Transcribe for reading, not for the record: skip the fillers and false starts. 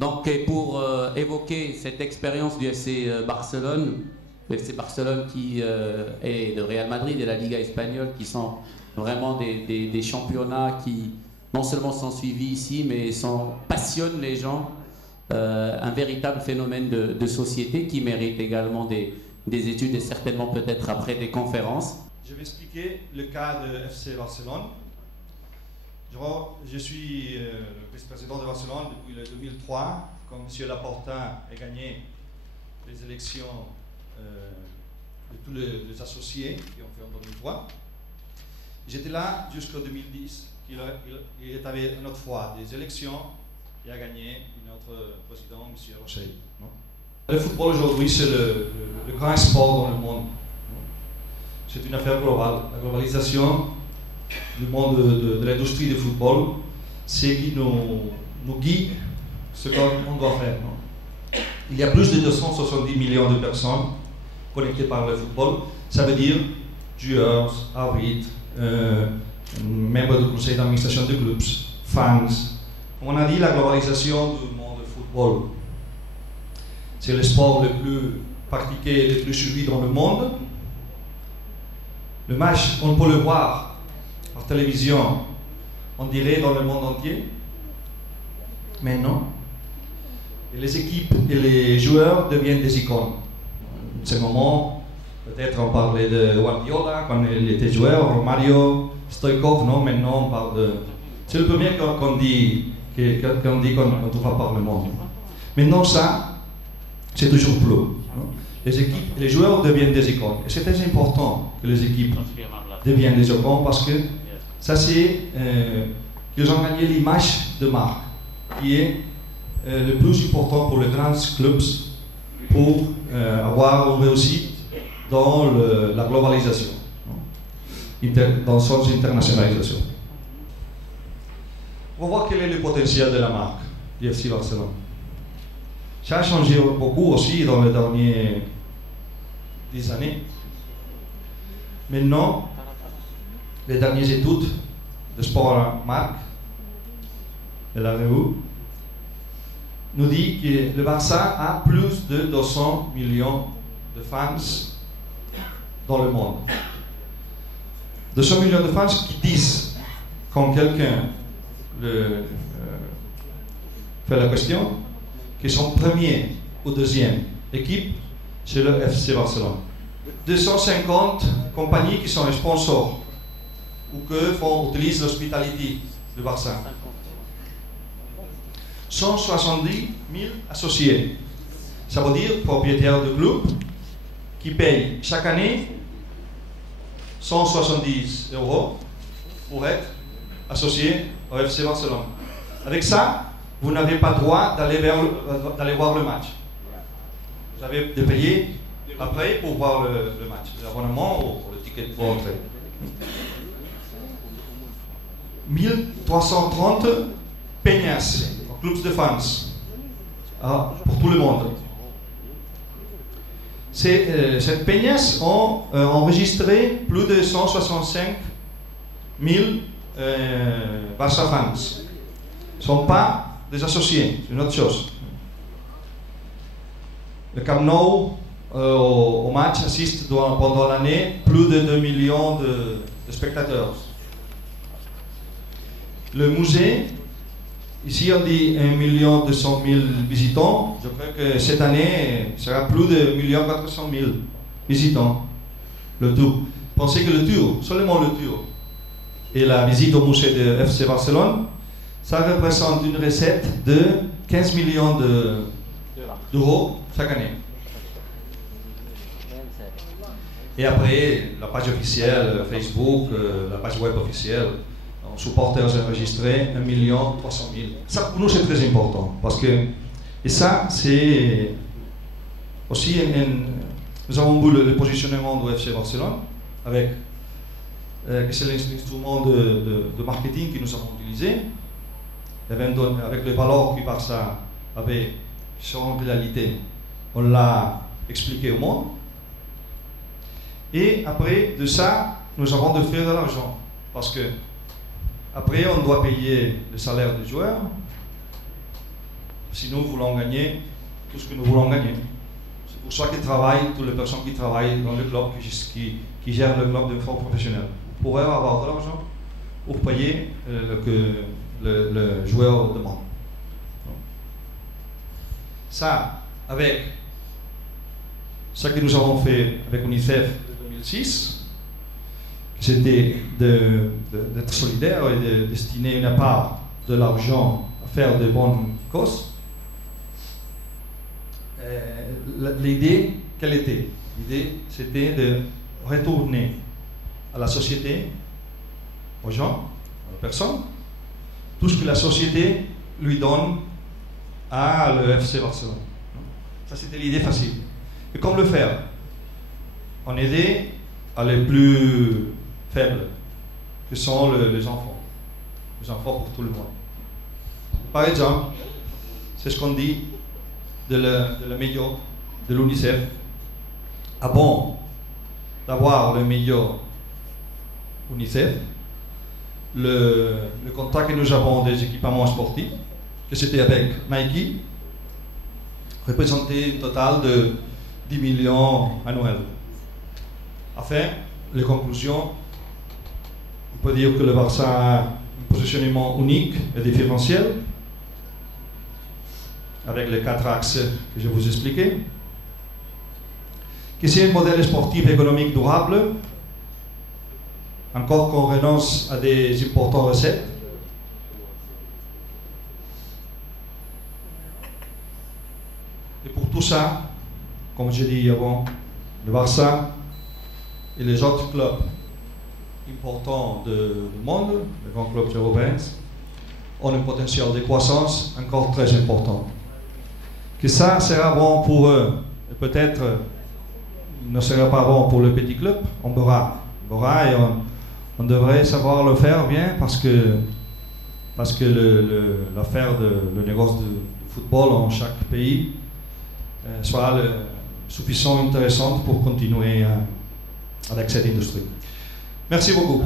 Donc, et pour évoquer cette expérience du FC Barcelone, le FC Barcelone qui est de Real Madrid et la Liga espagnole, qui sont vraiment des championnats qui non seulement sont suivis ici, mais passionnent les gens, un véritable phénomène de société qui mérite également des études et certainement peut-être après des conférences. Je vais expliquer le cas de FC Barcelone. Je suis le vice-président de Barcelone depuis le 2003, quand M. Laporta a gagné les élections de tous les associés qui ont fait en 2003. J'étais là jusqu'en 2010. Il est arrivé une autre fois des élections et a gagné notre président, M. Rocher. Le football aujourd'hui, c'est le grand sport dans le monde. C'est une affaire globale. La globalisation du monde de l'industrie du football, c'est qui nous guide ce qu'on doit faire. Il y a plus de 270 millions de personnes connectées par le football. Ça veut dire joueurs, arbitres, membres du conseil d'administration de clubs, fans. On a dit la globalisation du monde du football. C'est le sport le plus pratiqué et le plus suivi dans le monde. Le match, on peut le voir par télévision, on dirait dans le monde entier. Mais non. Et les équipes et les joueurs deviennent des icônes. En ce moment, peut-être on parlait de Guardiola quand il était joueur, Romario, Stoïkov, non, maintenant on parle de... C'est le premier qu'on dit quand on va par le monde. Maintenant ça, c'est toujours plus. Les équipes, les joueurs deviennent des icônes. Et c'est très important que les équipes deviennent des icônes parce que ça c'est qu'ils ont gagné l'image de marque qui est le plus important pour les grands clubs pour avoir une réussite dans la globalisation, dans son internationalisation. On va voir quel est le potentiel de la marque du FC Barcelone. Ça a changé beaucoup aussi dans les dernières 10 années. Maintenant, les dernières études de sport marque de la revue nous disent que le Barça a plus de 200 millions de fans dans le monde. 200 millions de fans qui disent, quand quelqu'un fait la question, qu'ils sont premiers ou deuxième équipe, c'est le FC Barcelone. 250 compagnies qui sont sponsors ou qui utilisent l'hospitality du Barça. 170 000 associés. Ça veut dire propriétaires de club qui payent chaque année 170 € pour être associé au FC Barcelone. Avec ça, vous n'avez pas le droit d'aller voir le match. Vous avez de payer après pour voir le match, l'abonnement ou le ticket pour entrer. 1330 peñas, clubs de fans, pour tout le monde. Ces peñas ont enregistré plus de 165 000 Barça fans. Ce ne sont pas des associés, c'est une autre chose. Le Camp Nou, au match, assiste pendant l'année plus de 2 millions de spectateurs. Le musée, ici on dit 1 200 000 visitants. Je crois que cette année, il sera plus de 1 400 000 visitants. Le tout. Pensez que le tour, seulement le tour, et la visite au musée de FC Barcelone, ça représente une recette de 15 millions d'euros chaque année. Et après, la page officielle, Facebook, la page web officielle, supporters enregistrés, 1 300 000. Ça, pour nous, c'est très important. Parce que, et ça, c'est aussi, nous avons vu le positionnement du FC Barcelone, avec, c'est l'instrument de marketing que nous avons utilisé, avec les valeurs que Barça avait en réalité. On l'a expliqué au monde. Et après de ça, nous avons de faire de l'argent. Parce que après, on doit payer le salaire des joueurs. si nous voulons gagner tout ce que nous voulons gagner. C'est pour ça qu'ils travaillent, toutes les personnes qui travaillent dans le club, qui gèrent le club de façon professionnelle. Vous pourrez avoir de l'argent pour payer le joueur demande. Ça, avec ce que nous avons fait avec UNICEF en 2006, c'était d'être solidaire et de destiner une part de l'argent à faire de bonnes causes. L'idée, quelle était? L'idée, c'était de retourner à la société, aux gens, aux personnes, tout ce que la société lui donne à le FC Barcelone. Ça, c'était l'idée facile. Et comment le faire? On aidait à les plus faibles, que sont les enfants. Les enfants pour tout le monde. Par exemple, c'est ce qu'on dit de la meilleure de l'UNICEF. Avant d'avoir le meilleur UNICEF, le contrat que nous avons des équipements sportifs, que c'était avec Nike, représentait un total de 10 millions annuels. Enfin, les conclusions, on peut dire que le Barça a un positionnement unique et différentiel, avec les 4 axes que je vous expliquais, que c'est un modèle sportif économique durable, encore qu'on renonce à des importantes recettes, et pour tout ça, comme j'ai dit avant, le Barça et les autres clubs importants du monde, les grands clubs européens, ont un potentiel de croissance encore très important. Que ça sera bon pour eux, et peut-être ne sera pas bon pour le petit club, on verra. Et on devrait savoir le faire bien parce que l'affaire le négoce du football en chaque pays soit suffisamment intéressante pour continuer avec cette industrie. Merci beaucoup.